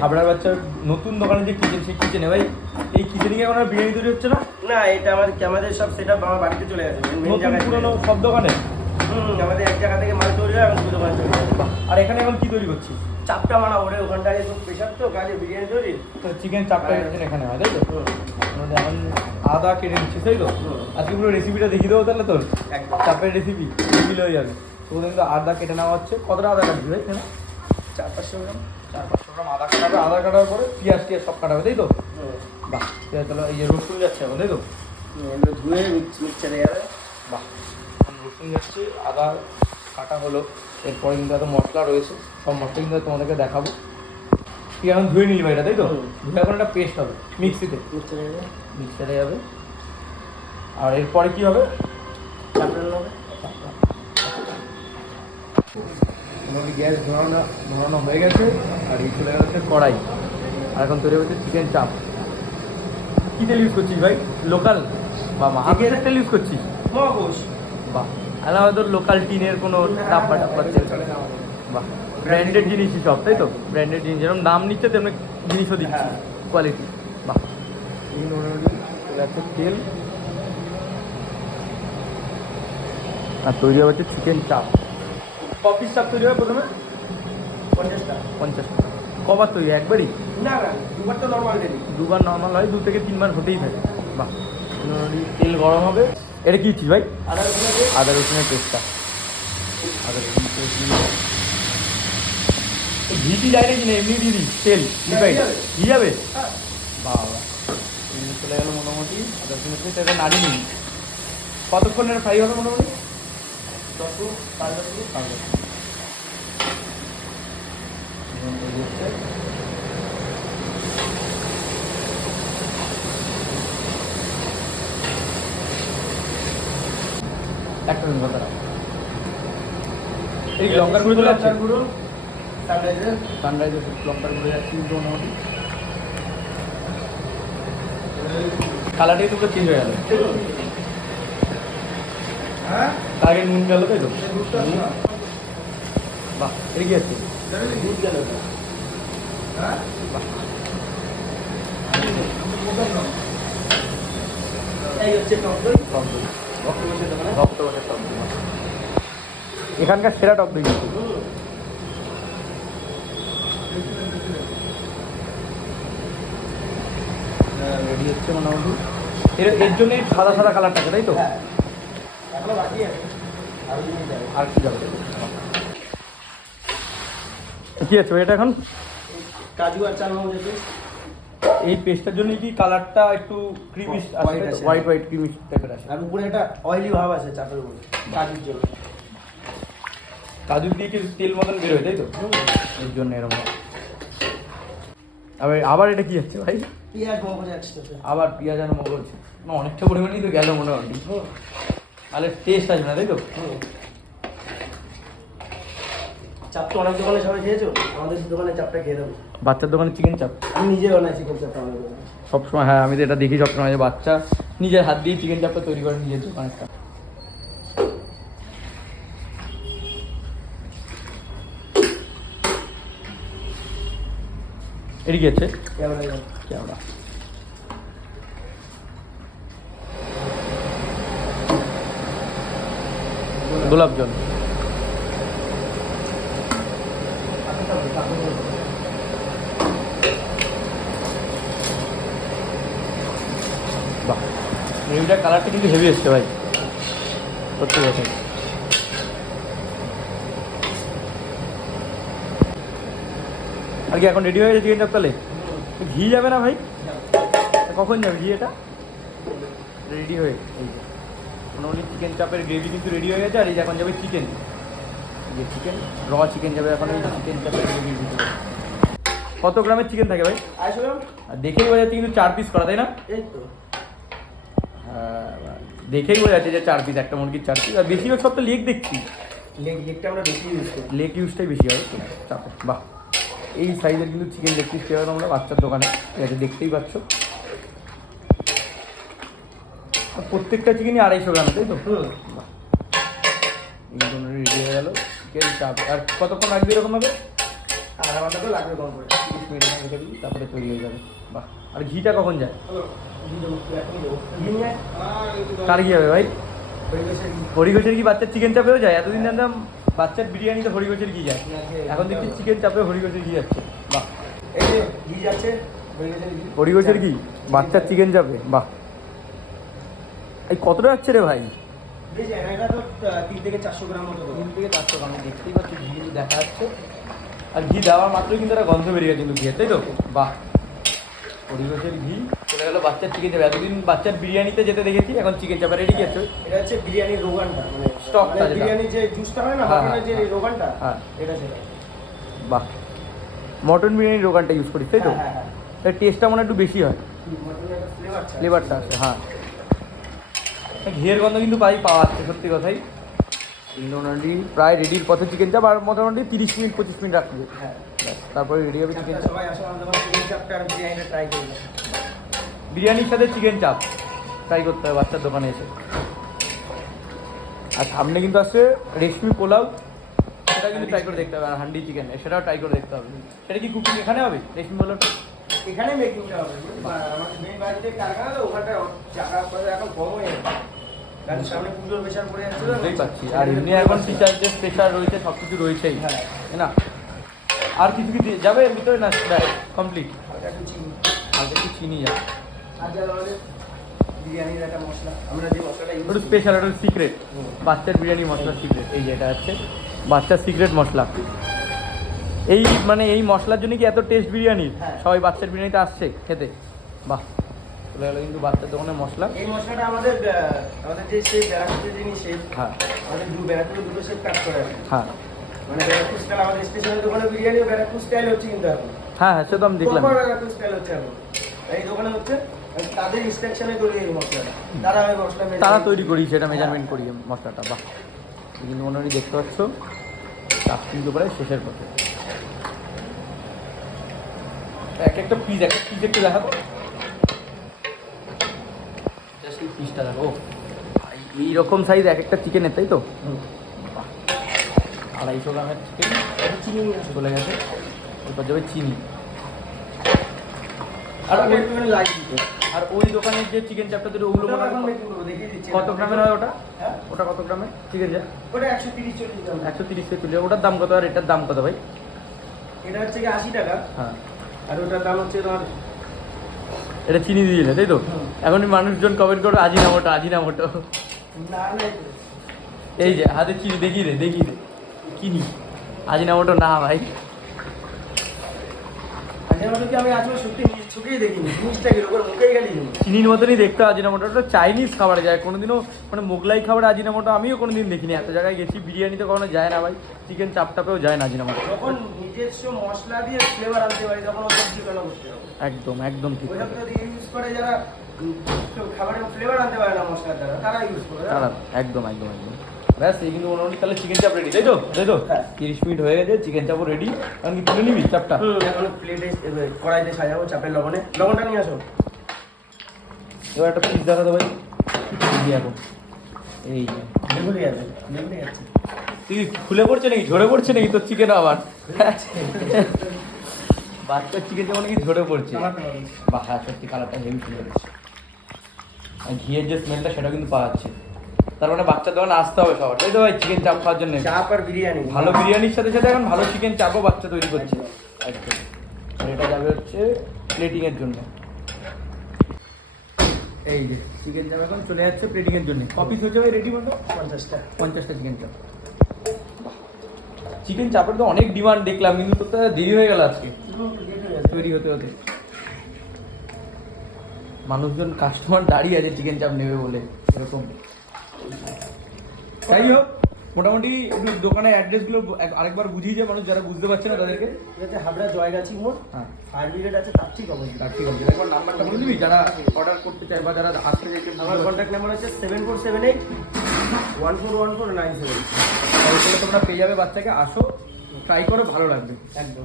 হাবড়ার বাচ্চার নতুন দোকানে যে কিচেন সেই কিচেনে ভাই এই কিচেনিং এখন আর বিরিয়ানি তৈরি হচ্ছে না? না এটা আমার আমাদের সব সেট আপ আমার বাড়িতে চলে গেছে নতুন পুরনো সব দোকানে? হুম, আমাদের এক জায়গা থেকে মাল তৈরি হয় এখন দুটো মাল তৈরি হয়। আর এখানে এখন কি তৈরি করছিস? চাপটা বানাবো রে ওখানটায় তো প্রেশার তো কাজে বিরিয়ানি তৈরি। চিকেন চাপটা। এখানে হয় তাই তো? আদা কেটে নিচ্ছিস তাই তো। আজকে পুরো রেসিপিটা দেখিয়ে দেবো তাহলে তোর? চাপের রেসিপি রেসিপি হয়ে যাবে। তো কিন্তু আদা কেটে নেওয়া হচ্ছে। কতটা আদা কাটবি ভাই এখানে? চার পাঁচশো গ্রাম চার পাঁচশো। আদা কাটাবে আদা কাটার পরে পেঁয়াজ টিয়াজ সব কাটাবে তাই তো? বাহ পেঁয়াজ তাহলে এই যে রসুন যাচ্ছে এখন তাই তো? ধুয়ে মিক্স- মিক্সচারে যাবে বাহ রসুন যাচ্ছে আদা কাটা হলো এরপরে কিন্তু এত মশলা রয়েছে সব মশলা কিন্তু তোমাদেরকে দেখাবো। তুই এখন ধুয়ে নিলি এটা তাই তো? ধুয়ে এখন একটা পেস্ট হবে মিক্সিতে মিক্সারে যাবে। আর এরপরে কি হবে? চাপটা নেবে। মোটামুটি গ্যাস ধরানো ধরানো হয়ে গেছে আর এই চলে গেছে কড়াই। আর এখন তৈরি হচ্ছে চিকেন চাপ কী তেল ইউজ করছিস ভাই? লোকাল বা মাহাকের তেল ইউজ করছিস? মহাপুষ বাহ। আলাদা তোর লোকাল টিনের কোনো ডাব্বা ডাব্বা তেল বাহ। ব্র্যান্ডেড জিনিসই সব তাই তো? ব্র্যান্ডেড জিনিস যেরকম দাম নিচ্ছে তেমনি জিনিসও দিচ্ছে। হ্যাঁ। কোয়ালিটি বাহ। চলে যাচ্ছে তেল। আর তৈরি হচ্ছে চিকেন চাপ কপিস চাপ তৈরি হবে প্রথমে? পঞ্চাশটা পঞ্চাশ টাকা। কবার তৈরি একবারই? না না দুবার তো নর্মাল ডেলি দুবার নর্মাল হয় দু থেকে তিনবার হতেই থাকে। বাহ। তেল গরম হবে। এটা কি ভাই? আদা রসুন আদা রসুনের পেস্টটা আদা রসুন পেস্ট দিয়ে ঘি কি যায় নাকি না এমনি দিয়ে দিই। তেল রিফাইন ঘি যাবে। ঘি হ্যাঁ। বাবা চলে গেল মোটামুটি। রসুনের পেস্ট এটা নাড়ি নিই। কতক্ষণের ফ্রাই হবে মোটামুটি? দশ পাঁচ দশ পাঁচ দশ। হচ্ছে। একটা মিনিট কথা এই লঙ্কার গুঁড়ো চলে যাচ্ছে গুঁড়ো সানরাইজার? সানরাইজার লঙ্কার গুঁড়ো যাচ্ছে কিন্তু মোটামুটি। কালারটাই দুটো চেঞ্জ হয়ে গেল। হ্যাঁ? আগে নুন গেল তাই তো? বাহ কি আছে? গেল হ্যাঁ এখানকার সেরা টক দই কিন্তু। রেডি হচ্ছে মোটামুটি। এর এর জন্য সাদা সাদা কালার থাকে তাই তো? হ্যাঁ এখনও বাকি আছে আরও জিনিস যাবে আর কি আছে এটা এখন? কাজু আর চাল এই পেস্টটার জন্য কি কালারটা একটু ক্রিমিশ আছে। হোয়াইট হোয়াইট ক্রিমিশ টাইপের আছে। আর উপরে একটা অয়েলি ভাব আছে চাপের উপরে কাজুর জন্য। কাজু দিয়ে কি তেল মতন বেরোয় তাই তো? এর জন্য এরকম। আবার আবার এটা কি হচ্ছে ভাই? পেঁয়াজ মগজ আবার পেঁয়াজ আর মগজ। না অনেকটা পরিমাণেই তো গেল মোটামুটি। হুম তাহলে টেস্ট আসবে না তাই তো? চাপ তো অনেক দোকানে সবাই খেয়েছো? আমাদের দোকানে চাপটা খেয়ে দেবো। বাচ্চার দোকানে চিকেন চাপ? আমি নিজে বানাই চিকেন দোকানে। সবসময় হ্যাঁ আমি তো এটা দেখি সবসময় যে বাচ্চা নিজের হাত দিয়ে চিকেন চাপটা তৈরি করে নিজের দোকানেরটা এটা কি আছে? ক্যামেরা ক্যামেরা গোলাপ জল বাহ গ্রেভিটার কালারটা কিন্তু হেভি এসছে ভাই। সত্যি কথা। আর কি, এখন রেডি হয়ে গেছে চিকেন চাপ তাহলে? ঘি যাবে না ভাই? কখন যাবে ঘি এটা? রেডি হয়ে এই মোটামুটি চিকেন চাপের গ্রেভি কিন্তু রেডি হয়ে গেছে আর এই যে এখন যাবে চিকেন যে চিকেন র চিকেন যাবে এখন এই চিকেন চাপের গ্রেভি কত গ্রামের চিকেন থাকে ভাই? আড়াইশো গ্রাম। আর দেখেই বোঝা যাচ্ছে কিন্তু চার পিস করা তাই না? এই তো। হ্যাঁ, দেখেই বোঝা যাচ্ছে যে চার পিস একটা মুরগির চার পিস আর বেশিরভাগ সব তো লেগ দেখছি। লেগ লেগটা আমরা বেশি ইউজ করি। লেগ ইউজটাই বেশি হয়। চাপে বাহ। এই সাইজের কিন্তু চিকেন লেগ পিস পেয়ে আমরা বাচ্চার দোকানে। ঠিক আছে দেখতেই পাচ্ছ। প্রত্যেকটা চিকেনই আড়াইশো গ্রাম তাই তো? জন্য রেডি হয়ে গেল। চিকেন চাপ। আর কতক্ষণ রাখবি এরকম হবে আধা ঘণ্টা তো লাগবে কম করে। তিরিশ মিনিট রেখে দিই তারপরে তৈরি হয়ে যাবে। বাহ। আর ঘিটা কখন যায়? ঘি নিয়ে? কার ঘি হবে ভাই। হরিগোছের কি বাচ্চার চিকেন চাপেও যায়? এতদিন জানতাম বাচ্চার বিরিয়ানি বিরিয়ানিতে হরিগোছের ঘি যায়। এখন দেখছি চিকেন চাপে হরিগোছের ঘি যাচ্ছে। বাহ। এই যে ঘি যাচ্ছে। হরিগোছের ঘি। বাচ্চার চিকেন চাপে। বাহ। এই কতটা যাচ্ছে রে ভাই? এটা তো তিন থেকে চারশো গ্রাম মতো তিন থেকে চারশো গ্রাম দেখতেই পাচ্ছি ঘি দেখা যাচ্ছে। আর ঘি দেওয়ার মাত্রই কিন্তু একটা গন্ধ বেরিয়ে গেছে কিন্তু ঘি তাই তো? বাহ। হরিগোছের ঘি চলে গেলো বাচ্চার চিকেন চাপ। এতদিন বাচ্চার বিরিয়ানিতে যেতে দেখেছি এখন চিকেন চাপা রেডি গেছে এটা হচ্ছে বিরিয়ানির রোগানটা মানে Stock টা মানে বিরিয়ানির যে জুসটা হয় না হ্যাঁ, মটনের যে হ্যাঁ। রোগানটা হ্যাঁ। এটা সেটা। বাহ। মটন বিরিয়ানির দোকানটা ইউজ করিস তাই তো? হ্যাঁ, হ্যাঁ, টেস্টটা মনে হয় একটু বেশি হয়। মটনের ফ্লেভারটা আছে হ্যাঁ। ঘিয়ের গন্ধ কিন্তু প্রায় পাওয়া যাচ্ছে সত্যি কথাই। মোটামুটি প্রায় রেডির পথে চিকেন চাপ আর মোটামুটি তিরিশ মিনিট পঁচিশ মিনিট রাখবে হ্যাঁ তারপরে রেডি হবে চিকেন চাপ ট্রাই করবেন বিরিয়ানির সাথে চিকেন চাপ ট্রাই করতে হবে বাচ্চার দোকানে এসে। আর সামনে কিন্তু আসছে রেশমি পোলাও সেটা কিন্তু ট্রাই করে দেখতে হবে আর হান্ডি চিকেন সেটাও ট্রাই করে দেখতে হবে। সেটা কি কুকিং এখানে হবে রেশমি পোলাওটা এখানে মেকিংটা হবে। মেন বাড়িতে কারখানা তো ওখানটা জায়গা এখন কম হয়ে যাবে কারণ সামনে পুজোর প্রেশার পড়ে যাচ্ছে বুঝতেই পারছি। আর এমনি এখন টিচারদের প্রেশার রয়েছে সব কিছু রয়েছেই হ্যাঁ। না? আর কিছু কি যাবে এর ভিতরে না? কমপ্লিট একটু চিনি। একটু চিনি যাবে আর যা বিরিয়ানির একটা মশলা। আমরা যে মশলাটা ইউজ স্পেশাল ওটা সিক্রেট বাচ্চার বিরিয়ানি মশলা সিক্রেট এই যেটা আছে বাচ্চার সিক্রেট মশলা। এই মানে এই মশলার জন্য কি এত টেস্ট বিরিয়ানি? হ্যাঁ। সবাই বাচ্চার বিরিয়ানিতে আসছে খেতে? বাহ। চলে গেলো কিন্তু বাচ্চার দোকানের মশলা। এই মশলাটা আমাদের আমাদের যে ব্যারাকুতে যিনি শেফ হ্যাঁ। আমাদের দু দুটো শেফ কাজ করে হ্যাঁ। মানে স্টাইল আমাদের স্টেশনের দোকানে বিরিয়ানি স্টাইল হচ্ছে কিন্তু এখন। হ্যাঁ হ্যাঁ সে তো আমি দেখলাম। স্টাইল হচ্ছে এখন। এই দোকানে হচ্ছে তাদের ইনস্ট্রাকশনে তৈরি এই মশলাটা। তারা ওই মশলা তারা তৈরি করি। সেটা মেজারমেন্ট করি আমি মশলাটা বাহ। কিন্তু মোটামুটি দেখতে পাচ্ছ চাপ কিন্তু প্রায় শেষের পথে। এক একটা পিস একটা পিস একটু দেখাবো? জাস্ট এই পিসটা দেখো। এইরকম সাইজ এক একটা চিকেনের তাই তো। আড়াইশো গ্রামের চিকেন চিনি চলে গেছে। এরপর যাবে চিনি। আর আর ওই একটুখানি লাইট আর ওই দোকানের যে চিকেন চাপটা তৈরি ওগুলো। কত গ্রামের হয় ওটা? হ্যাঁ? ওটা কত গ্রামের চিকেন চাপ ওটা একশো তিরিশ চল্লিশ গ্রাম। একশো তিরিশ থেকে চলে ওটার দাম কত আর এটার দাম কত ভাই? এটা হচ্ছে কি আশি টাকা। হ্যাঁ। আর ওটার দাম হচ্ছে তোমার এটা চিনি দিয়ে দিলে, তাই তো? এখন মানুষজন কমেন্ট করো মোটো আজিনা মোটো না মোটো এই যে, হাতে চিনি দেখি রে দেখি রে কিনি আজি না মোটো না, ভাই আজকে আমাদের কি আমি আজকে সত্যি নিজ চোখেই দেখিনি জিনিসটা কীরকম মুখেই গেলি চিনির মতনই দেখতে ওটা চাইনিজ খাবারে যায় কোনোদিনও মানে মোগলাই খাবারে আজিনা মোটো আমিও কোনোদিন দেখিনি এত জায়গায় গেছি বিরিয়ানি তো কখনো যায় না ভাই চিকেন চাপটাপেও যায় না আজিনা মোটো যখন নিজস্ব মশলা দিয়ে ফ্লেভার আনতে পারি তখন কেন করতে একদম একদম ঠিক ইউজ করে যারা খাবারের ফ্লেভার আনতে পারে না মশলার দ্বারা তারা ইউজ করে তারা একদম একদম একদম। ব্যাস এই কিন্তু মোটামুটি তাহলে চিকেন চাপ রেডি তাই তো? তাই তো। হ্যাঁ। তিরিশ মিনিট হয়ে গেছে চিকেন চাপও রেডি কারণ কি তুলে নিবি চাপটা এখন প্লেটে কড়াইতে সাজাবো চাপের লবণে। লবণটা নিয়ে আসো। এবার একটা পিস দেখা তো ভাই। এই যে। এখন এই যাবে বেগুনে তুই খুলে পড়ছে নাকি? ঝরে পড়ছে নাকি তোর চিকেন আবার? বাচ্চার চিকেন যেমন নাকি ঝরে পড়ছে? বা হ্যাঁ সত্যি কালারটা হেভি আর ঘিয়ের যে স্মেলটা সেটা কিন্তু পাওয়া যাচ্ছে। তার মানে বাচ্চার দোকানে আসতে হবে সবার। তাই তো ভাই চিকেন চাপ খাওয়ার জন্য। চাপ আর বিরিয়ানি। ভালো বিরিয়ানির সাথে সাথে এখন ভালো চিকেন চাপও বাচ্চা তৈরি করছে। একদম। এটা যাবে হচ্ছে প্লেটিংয়ের জন্য। এই যে চিকেন চাপ এখন চলে যাচ্ছে প্লেটিংয়ের জন্য। কপিস হয়ে যাবে রেডি মতো পঞ্চাশটা। পঞ্চাশটা চিকেন চাপ চিকেন চাপের তো অনেক ডিমান্ড দেখলাম কিন্তু তোর তো দেরি হয়ে গেল আজকে। তৈরি হতে হতে। মানুষজন কাস্টমার দাঁড়িয়ে আছে চিকেন চাপ নেবে বলে এরকম। যাই হোক মোটামুটি একটু দোকানের অ্যাড্রেসগুলো আরেকবার বুঝিয়ে যায় মানুষ যারা বুঝতে পারছে না তাদেরকে। যাতে হাবড়া জয়গাছি মোড় হ্যাঁ। ফায়ার ব্রিগেড আছে তার ঠিক অবশ্যই। তার ঠিক আছে একবার নাম্বারটা বলে দিবি যারা অর্ডার করতে চায় বা যারা আসতে চাইছে আমার কন্ট্যাক্ট নাম্বার হচ্ছে seven four seven eight one four one four nine seven তোমরা পেয়ে যাবে বাচ্চাকে আসো ট্রাই করো ভালো লাগবে। একদম।